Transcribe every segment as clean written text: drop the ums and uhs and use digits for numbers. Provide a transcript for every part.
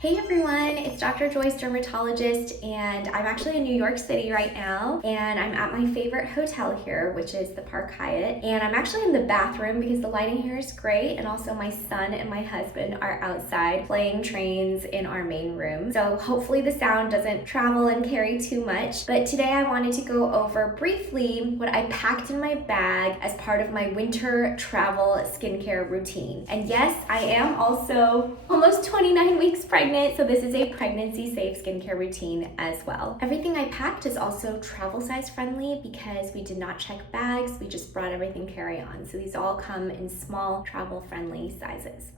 Hey everyone, it's Dr. Joyce Dermatologist, and I'm actually in New York City right now, and I'm at my favorite hotel here, which is the Park Hyatt, and I'm actually in the bathroom because the lighting here is great, and also my son and my husband are outside playing trains in our main room, so hopefully the sound doesn't travel and carry too much. But today I wanted to go over briefly what I packed in my bag as part of my winter travel skincare routine. And yes, I am also almost 29 weeks pregnant, so this is a pregnancy safe skincare routine as well. Everything I packed is also travel size friendly because we did not check bags, we just brought everything carry on. So these all come in small travel friendly sizes.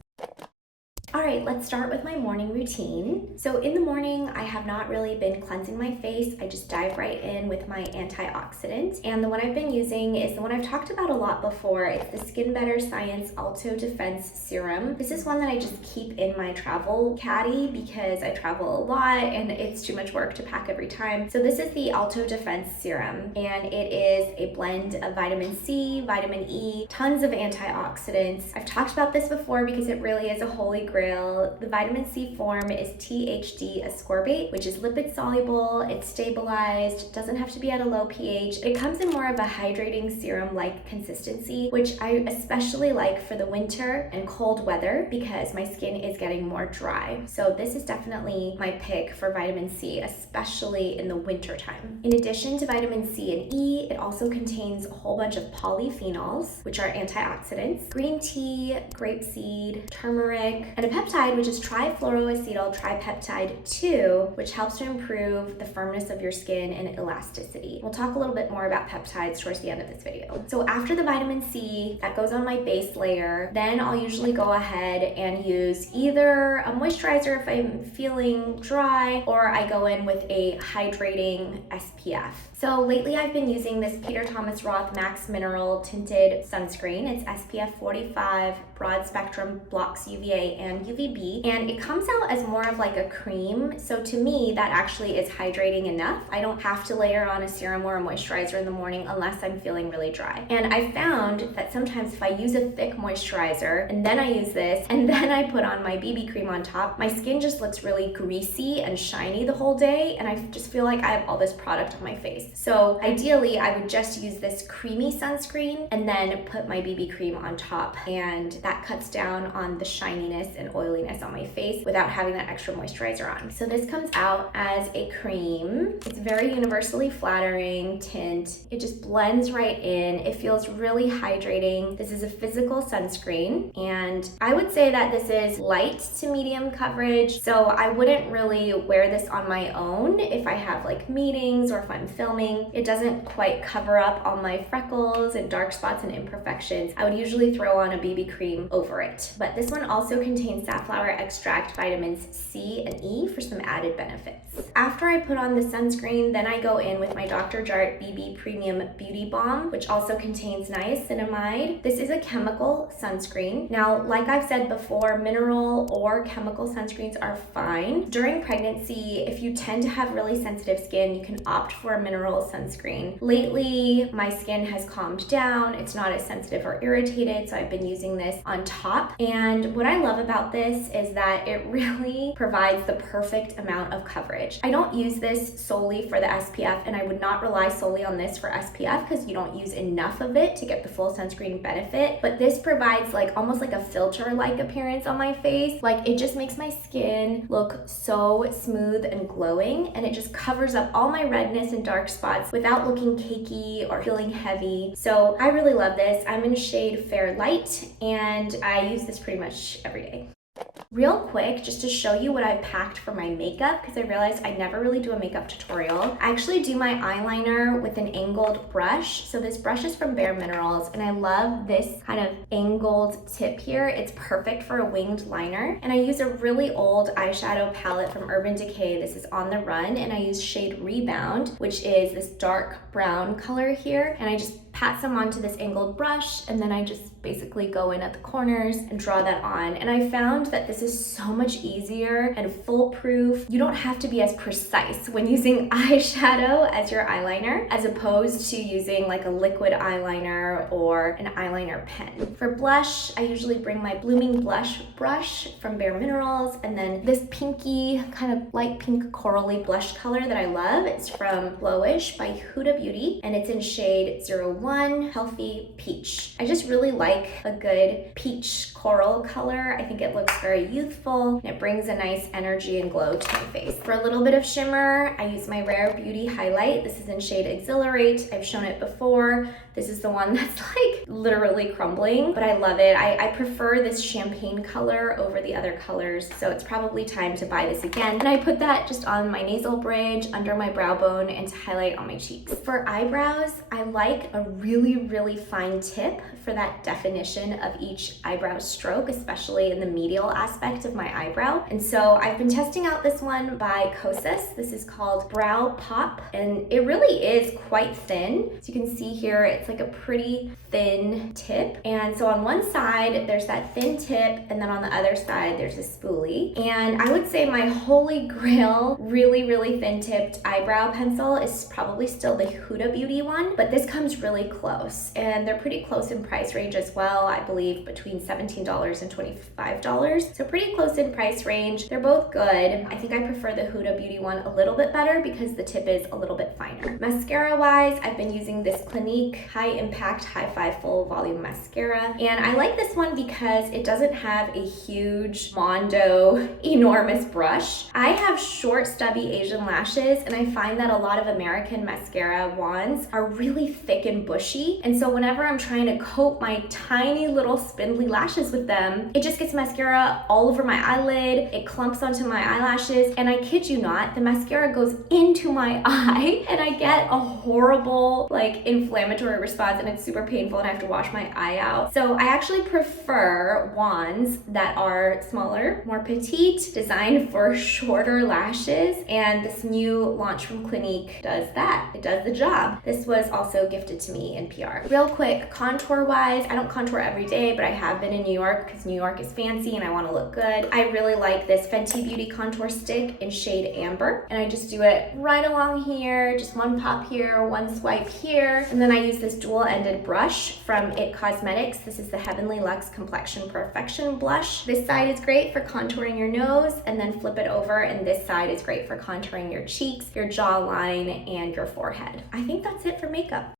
All right, let's start with my morning routine. So in the morning, I have not really been cleansing my face. I just dive right in with my antioxidant. And the one I've been using is the one I've talked about a lot before. It's the Skinbetter Science Alto Defense Serum. This is one that I just keep in my travel caddy because I travel a lot and it's too much work to pack every time. So this is the Alto Defense Serum, and it is a blend of vitamin C, vitamin E, tons of antioxidants. I've talked about this before because it really is a holy grail. The vitamin C form is THD ascorbate, which is lipid soluble, it's stabilized, doesn't have to be at a low pH. It comes in more of a hydrating serum-like consistency, which I especially like for the winter and cold weather because my skin is getting more dry. So this is definitely my pick for vitamin C, especially in the winter time. In addition to vitamin C and E, it also contains a whole bunch of polyphenols, which are antioxidants, green tea, grapeseed, turmeric, and a peptide, which is trifluoroacetyl tripeptide 2, which helps to improve the firmness of your skin and elasticity. We'll talk a little bit more about peptides towards the end of this video. So after the vitamin C, that goes on my base layer, then I'll usually go ahead and use either a moisturizer if I'm feeling dry, or I go in with a hydrating SPF. So lately I've been using this Peter Thomas Roth Max Mineral Tinted Sunscreen. It's SPF 45, broad spectrum, blocks UVA and UVB, and it comes out as more of like a cream. So to me, that actually is hydrating enough. I don't have to layer on a serum or a moisturizer in the morning unless I'm feeling really dry. And I found that sometimes if I use a thick moisturizer and then I use this and then I put on my BB cream on top, my skin just looks really greasy and shiny the whole day, and I just feel like I have all this product on my face. So ideally, I would just use this creamy sunscreen and then put my BB cream on top, and that cuts down on the shininess and oiliness on my face without having that extra moisturizer on. So this comes out as a cream. It's very universally flattering tint. It just blends right in. It feels really hydrating. This is a physical sunscreen, and I would say that this is light to medium coverage. So I wouldn't really wear this on my own if I have like meetings or if I'm filming. It doesn't quite cover up all my freckles and dark spots and imperfections. I would usually throw on a BB cream over it. But this one also contains safflower extract, vitamins C and E for some added benefits. After I put on the sunscreen, then I go in with my Dr. Jart BB Premium Beauty Balm, which also contains niacinamide. This is a chemical sunscreen. Now, like I've said before, mineral or chemical sunscreens are fine. During pregnancy, if you tend to have really sensitive skin, you can opt for a mineral sunscreen. Lately, my skin has calmed down. It's not as sensitive or irritated, so I've been using this on top. And what I love about this is that it really provides the perfect amount of coverage. I don't use this solely for the SPF, and I would not rely solely on this for SPF because you don't use enough of it to get the full sunscreen benefit. But this provides like almost like a filter-like appearance on my face. Like it just makes my skin look so smooth and glowing, and it just covers up all my redness and dark spots without looking cakey or feeling heavy. So I really love this. I'm in shade Fair Light, and I use this pretty much every day. Real quick, just to show you what I've packed for my makeup, because I realized I never really do a makeup tutorial. I actually do my eyeliner with an angled brush. So this brush is from Bare Minerals, and I love this kind of angled tip here. It's perfect for a winged liner. And I use a really old eyeshadow palette from Urban Decay. This is On the Run, and I use shade Rebound, which is this dark brown color here. And I just pat some onto this angled brush, and then I just basically go in at the corners and draw that on. And I found that this is so much easier and foolproof. You don't have to be as precise when using eyeshadow as your eyeliner, as opposed to using like a liquid eyeliner or an eyeliner pen. For blush, I usually bring my Blooming Blush brush from Bare Minerals, and then this pinky, kind of light pink corally blush color that I love. It's from Glowish by Huda Beauty, and it's in shade 01 Healthy Peach. I just really like a good peach coral color. I think it looks very youthful, and it brings a nice energy and glow to my face. For a little bit of shimmer, I use my Rare Beauty highlight. This is in shade Exhilarate. I've shown it before. This is the one that's like literally crumbling, but I love it. I prefer this champagne color over the other colors, so it's probably time to buy this again. And I put that just on my nasal bridge, under my brow bone, and to highlight on my cheeks. For eyebrows, I like a really fine tip for that definition of each eyebrow stroke, especially in the medial aspect of my eyebrow. And so I've been testing out this one by Kosas. This is called Brow Pop, and it really is quite thin. So you can see here, it's like a pretty thin tip. And so on one side, there's that thin tip, and then on the other side, there's a spoolie. And I would say my holy grail, really thin tipped eyebrow pencil is probably still the Huda Beauty one, but this comes really close. And they're pretty close in price range as well, I believe between $17 and $25. So pretty close in price range. They're both good. I think I prefer the Huda Beauty one a little bit better because the tip is a little bit finer. Mascara wise, I've been using this Clinique High Impact High Five Full Volume Mascara. And I like this one because it doesn't have a huge Mondo enormous brush. I have short stubby Asian lashes, and I find that a lot of American mascara wands are really thick and bushy. And so whenever I'm trying to coat my tiny little spindly lashes with them, it just gets mascara all over my eyelid. It clumps onto my eyelashes, and I kid you not, the mascara goes into my eye, and I get a horrible like inflammatory response, and it's super painful, and I have to wash my eye out. So I actually prefer wands that are smaller, more petite, designed for shorter lashes, and this new launch from Clinique does that. It does the job. This was also gifted to me in PR. Real quick, contour wise, I don't contour every day, but I have been in New York because New York is fancy and I want to look good. I really like this Fenty Beauty contour stick in shade Amber, and I just do it right along here, just one pop here, one swipe here, and then I use this dual-ended brush from IT Cosmetics. This is the Heavenly Luxe Complexion Perfection Blush. This side is great for contouring your nose, and then flip it over, and this side is great for contouring your cheeks, your jawline, and your forehead. I think that's it for makeup.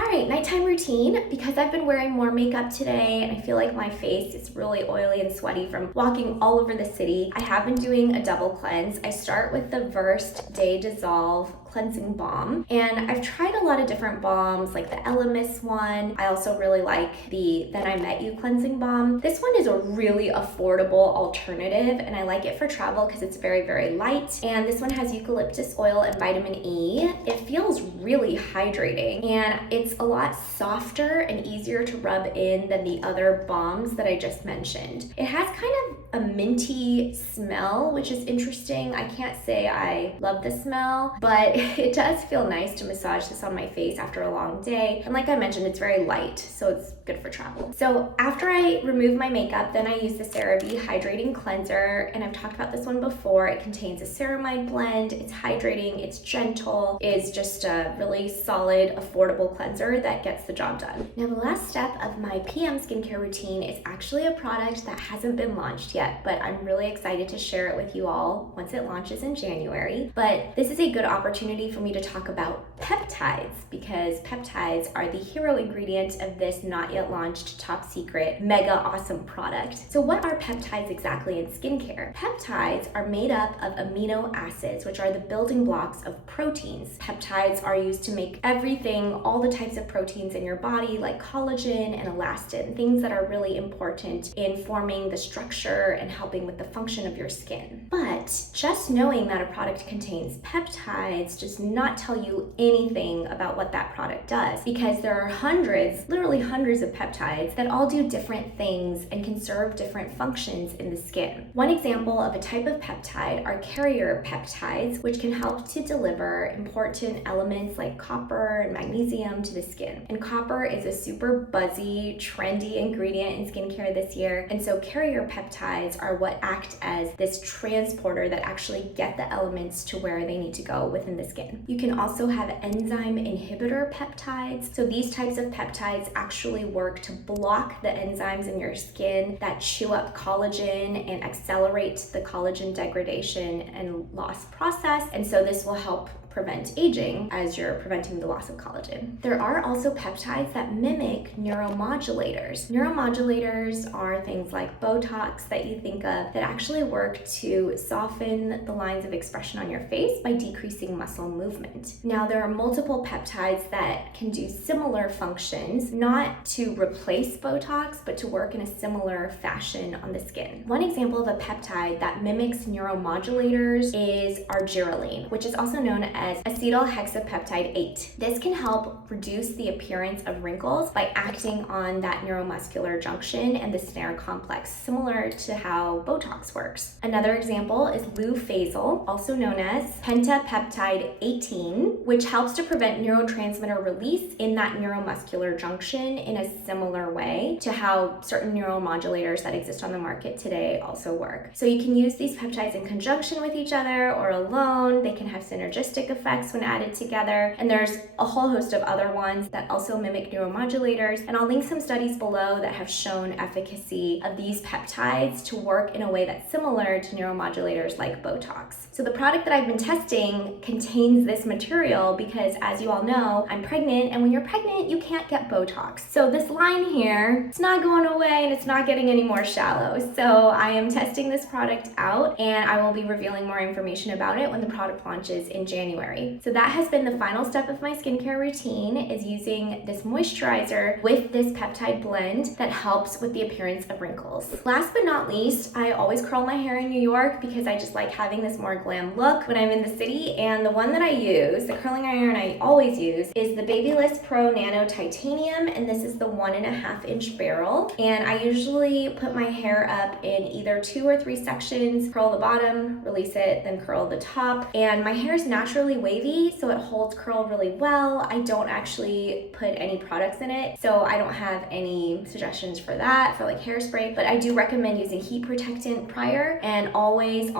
Alright, nighttime routine. Because I've been wearing more makeup today and I feel like my face is really oily and sweaty from walking all over the city, I have been doing a double cleanse. I start with the Versed Day Dissolve Cleansing Balm, and I've tried a lot of different balms, like the Elemis one. I also really like the Then I Met You Cleansing Balm. This one is a really affordable alternative, and I like it for travel because it's very light, and this one has eucalyptus oil and vitamin E. It feels really hydrating, and it's a lot softer and easier to rub in than the other balms that I just mentioned. It has kind of a minty smell, which is interesting. I can't say I love the smell, but it does feel nice to massage this on my face after a long day. And like I mentioned, it's very light, so it's good for travel. So after I remove my makeup, then I use the Cerave Hydrating Cleanser, and I've talked about this one before. It contains a ceramide blend. It's hydrating, it's gentle, it's just a really solid, affordable cleanser that gets the job done. Now the last step of my PM skincare routine is actually a product that hasn't been launched yet, but I'm really excited to share it with you all once it launches in January. But this is a good opportunity for me to talk about peptides, because peptides are the hero ingredient of this not yet launched, top secret, mega awesome product. So what are peptides exactly in skincare? Peptides are made up of amino acids, which are the building blocks of proteins. Peptides are used to make everything, all the types of proteins in your body, like collagen and elastin, things that are really important in forming the structure and helping with the function of your skin. But just knowing that a product contains peptides does not tell you anything about what that product does, because there are hundreds, literally hundreds of peptides that all do different things and can serve different functions in the skin. One example of a type of peptide are carrier peptides, which can help to deliver important elements like copper and magnesium to the skin. And copper is a super buzzy, trendy ingredient in skincare this year, and so carrier peptides are what act as this transporter that actually get the elements to where they need to go within the skin. You can also have enzyme inhibitor peptides. So these types of peptides actually work to block the enzymes in your skin that chew up collagen and accelerate the collagen degradation and loss process. And so this will help prevent aging as you're preventing the loss of collagen. There are also peptides that mimic neuromodulators. Neuromodulators are things like Botox that you think of that actually work to soften the lines of expression on your face by decreasing muscle movement. Now, there are multiple peptides that can do similar functions, not to replace Botox, but to work in a similar fashion on the skin. One example of a peptide that mimics neuromodulators is argireline, which is also known as acetyl hexapeptide 8. This can help reduce the appearance of wrinkles by acting on that neuromuscular junction and the snare complex, similar to how Botox works. Another example is lufazole, also known as pentapeptide 18, which helps to prevent neurotransmitter release in that neuromuscular junction in a similar way to how certain neuromodulators that exist on the market today also work. So you can use these peptides in conjunction with each other or alone. They can have synergistic effects when added together, and there's a whole host of other ones that also mimic neuromodulators, and I'll link some studies below that have shown efficacy of these peptides to work in a way that's similar to neuromodulators like Botox. So the product that I've been testing contains this material because, as you all know, I'm pregnant, and when you're pregnant you can't get Botox. So this line here, it's not going away and it's not getting any more shallow. So I am testing this product out, and I will be revealing more information about it when the product launches in January. So that has been the final step of my skincare routine, is using this moisturizer with this peptide blend that helps with the appearance of wrinkles. Last but not least, I always curl my hair in New York because I just like having this more glam look when I'm in the city, and the one that I use, the curling iron I always use, is the Babyliss Pro Nano Titanium, and this is the 1.5 inch barrel, and I usually put my hair up in either 2 or 3 sections, curl the bottom, release it, then curl the top, and my hair is naturally wavy, so it holds curl really well. I don't actually put any products in it, so I don't have any suggestions for that, for like hairspray, but I do recommend using heat protectant prior, and always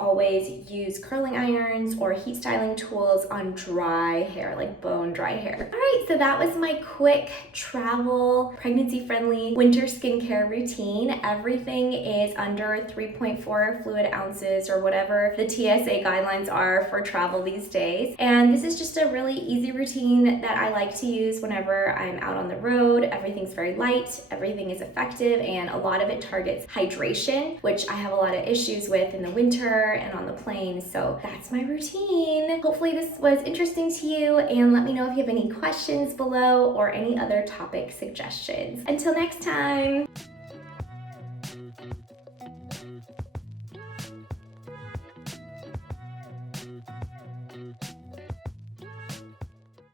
use curling irons or heat styling tools on dry hair, like bone dry hair. All right, so that was my quick travel, pregnancy-friendly winter skincare routine. Everything is under 3.4 fluid ounces or whatever the TSA guidelines are for travel these days. And this is just a really easy routine that I like to use whenever I'm out on the road. Everything's very light, everything is effective, and a lot of it targets hydration, which I have a lot of issues with in the winter and on the plane. So that's my routine. Hopefully this was interesting to you, and let me know if you have any questions below or any other topic suggestions. Until next time.